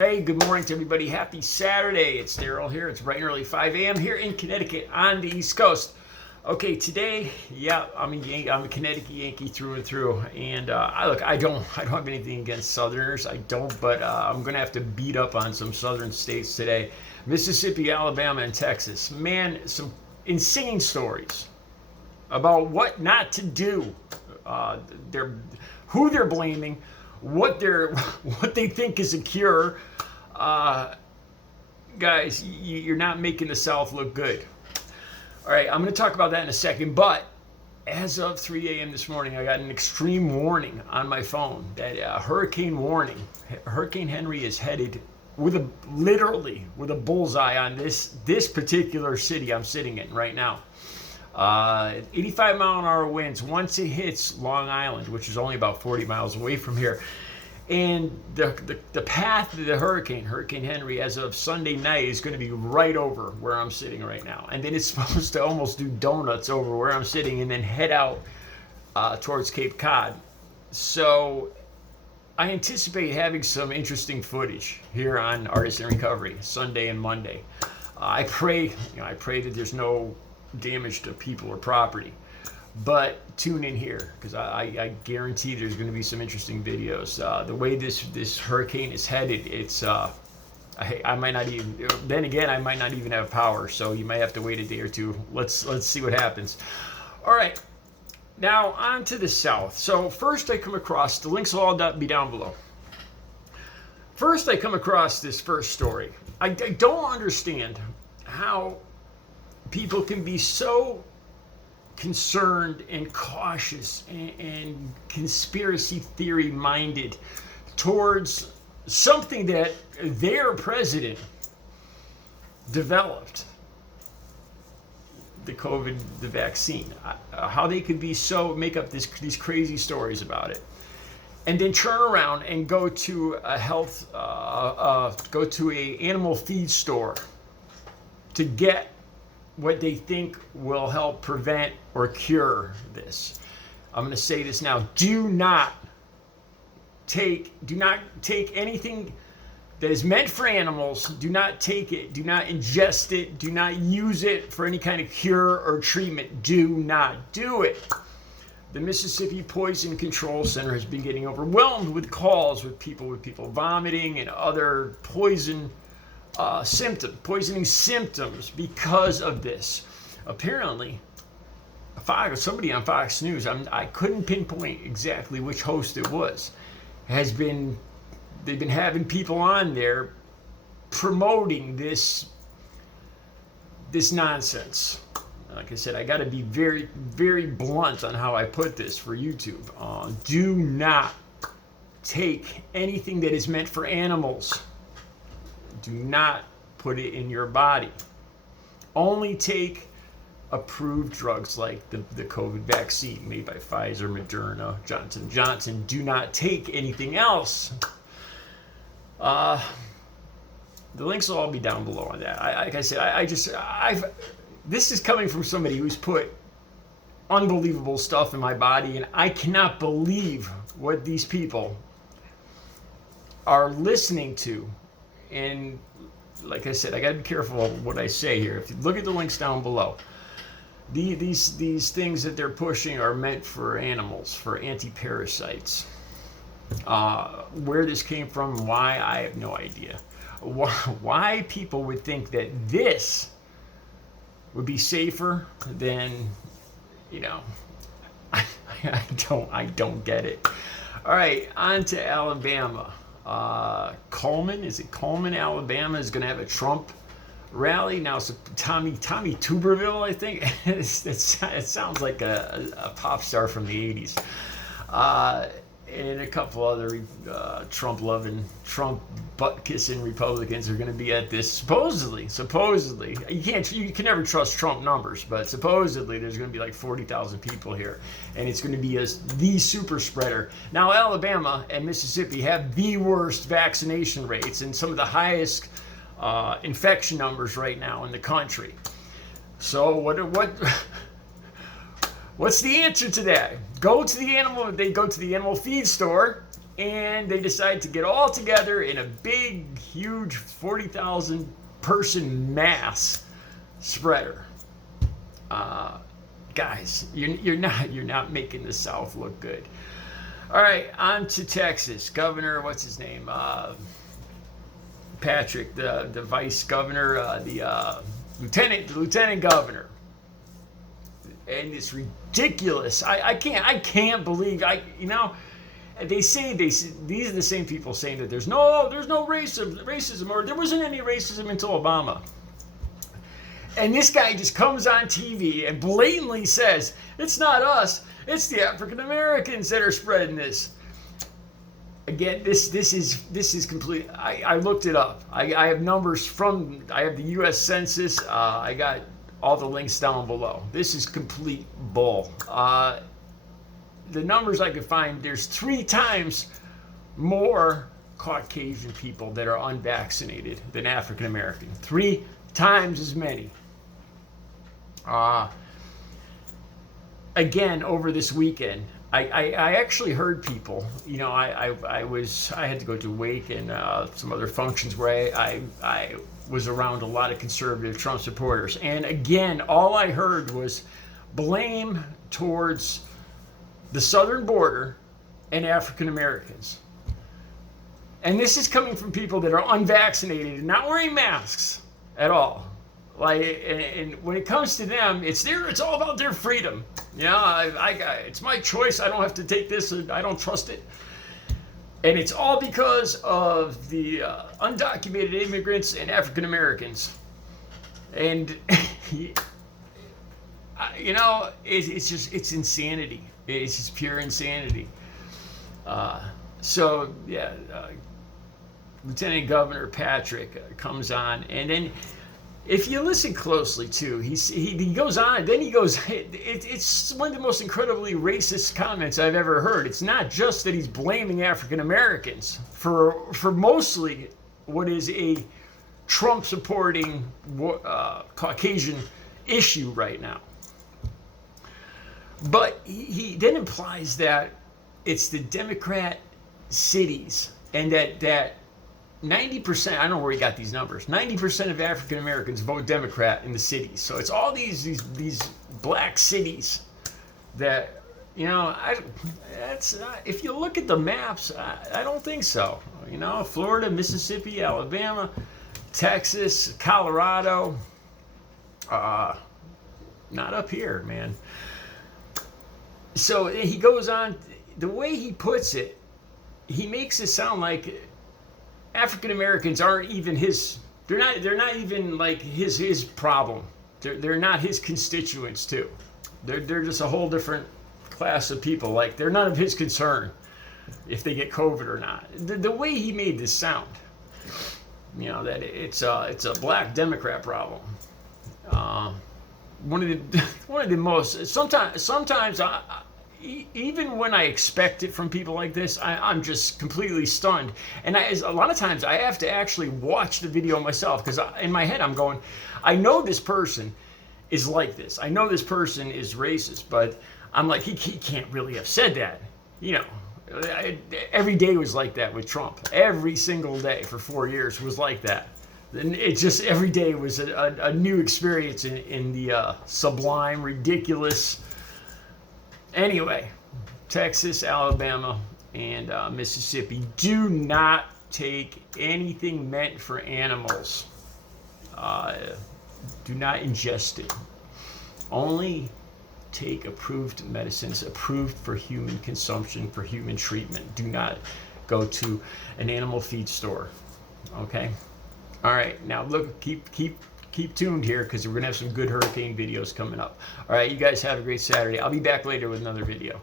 Hey, good morning to everybody. Happy Saturday. It's Daryl here. It's bright and early 5 a.m. here in Connecticut on the East Coast. Okay, today, I'm a Connecticut Yankee through and through. And I don't have anything against Southerners. I don't, but I'm gonna have to beat up on some Southern states today: Mississippi, Alabama, and Texas. Man, some insane stories about what not to do. They're who they're blaming, what they think is a cure. Guys, you're not making the South look good. All right, I'm going to talk about that in a second, but as of 3 a.m. this morning, I got an extreme warning on my phone that hurricane warning. Hurricane Henry is headed literally with a bullseye on this particular city I'm sitting in right now. 85-mile-an-hour winds once it hits Long Island, which is only about 40 miles away from here. And the path of the Hurricane Henry, as of Sunday night, is going to be right over where I'm sitting right now. And then it's supposed to almost do donuts over where I'm sitting and then head out towards Cape Cod. So I anticipate having some interesting footage here on Artists in Recovery, Sunday and Monday. I pray that there's no damage to people or property. But tune in here because I guarantee there's going to be some interesting videos. The way this hurricane is headed, it's I might not even. Then again, I might not even have power, so you might have to wait a day or two. Let's see what happens. All right, now on to the south. So first, I come across the links will all be down below. First, I come across this first story. I don't understand how people can be so concerned and cautious and conspiracy theory minded towards something that their president developed, the vaccine. How they could be make up these crazy stories about it, and then turn around and go to a animal feed store to get what they think will help prevent or cure this. I'm going to say this now. Do not take anything that is meant for animals. Do not take it. Do not ingest it. Do not use it for any kind of cure or treatment. Do not do it. The Mississippi Poison Control Center has been getting overwhelmed with calls with people vomiting and other poisoning symptoms because of this. Apparently, somebody on Fox News, I couldn't pinpoint exactly which host it was, they've been having people on there promoting this nonsense. Like I said, I got to be very, very blunt on how I put this for YouTube. Do not take anything that is meant for animals. Do not put it in your body. Only take approved drugs like the COVID vaccine made by Pfizer, Moderna, Johnson & Johnson. Do not take anything else. The links will all be down below on that. Like I said, this is coming from somebody who's put unbelievable stuff in my body, and I cannot believe what these people are listening to. And like I said, I got to be careful of what I say here. If you look at the links down below, these things that they're pushing are meant for animals, for anti-parasites. Where this came from, why, I have no idea. Why people would think that this would be safer than, I don't get it. All right, on to Alabama. Coleman, Alabama is going to have a Trump rally. Now it's Tommy Tuberville, I think. It sounds like a pop star from the 80s. And a couple other Trump-loving, Trump-butt-kissing Republicans are going to be at this. Supposedly, you can never trust Trump numbers, but supposedly there's going to be like 40,000 people here, and it's going to be the super spreader. Now, Alabama and Mississippi have the worst vaccination rates and some of the highest infection numbers right now in the country. So what's the answer to that? They go to the animal feed store and they decide to get all together in a big, huge 40,000 person mass spreader. Guys, you're not making the South look good. All right, on to Texas. Governor, what's his name? Patrick, the vice governor, the lieutenant governor. And it's ridiculous. I can't believe they say these are the same people saying that there's no racism, or there wasn't any racism until Obama. And this guy just comes on TV and blatantly says, it's not us, it's the African Americans that are spreading this. Again, this is complete. I looked it up. I have numbers I have the U.S. Census. I got all the links down below. This is complete bull. The numbers I could find, there's 3 times more Caucasian people that are unvaccinated than African American. 3 times as many. Again, over this weekend, I actually heard people, I had to go to Wake and some other functions where I was around a lot of conservative Trump supporters. And again, all I heard was blame towards the southern border and African Americans. And this is coming from people that are unvaccinated and not wearing masks at all. And when it comes to them, it's all about their freedom. It's my choice. I don't have to take this. I don't trust it. And it's all because of the undocumented immigrants and African Americans. And it's insanity. It's just pure insanity. Lieutenant Governor Patrick comes on, and then if you listen closely too, he goes on. Then he goes, it's one of the most incredibly racist comments I've ever heard. It's not just that he's blaming African Americans for mostly what is a Trump supporting Caucasian issue right now. But he then implies that it's the Democrat cities, and that 90%, I don't know where he got these numbers, 90% of African Americans vote Democrat in the cities. So it's all these black cities that, if you look at the maps, I don't think so. Florida, Mississippi, Alabama, Texas, Colorado, not up here, man. So he goes on, the way he puts it, he makes it sound like African Americans aren't even they're not even like his problem. They're not his constituents too. They're just a whole different class of people. Like, they're none of his concern if they get COVID or not. The way he made this sound, that it's a black Democrat problem. One of the most, sometimes even when I expect it from people like this, I'm just completely stunned. And a lot of times I have to actually watch the video myself, because in my head I'm going, I know this person is like this. I know this person is racist, but I'm like, he can't really have said that. Every day was like that with Trump. Every single day for 4 years was like that. And it just, every day was a new experience in the sublime, ridiculous. Anyway, Texas, Alabama, and Mississippi, do not take anything meant for animals. Do not ingest it. Only take approved medicines, approved for human consumption, for human treatment. Do not go to an animal feed store. Okay? All right, now look, keep tuned here, because we're going to have some good hurricane videos coming up. All right, you guys have a great Saturday. I'll be back later with another video.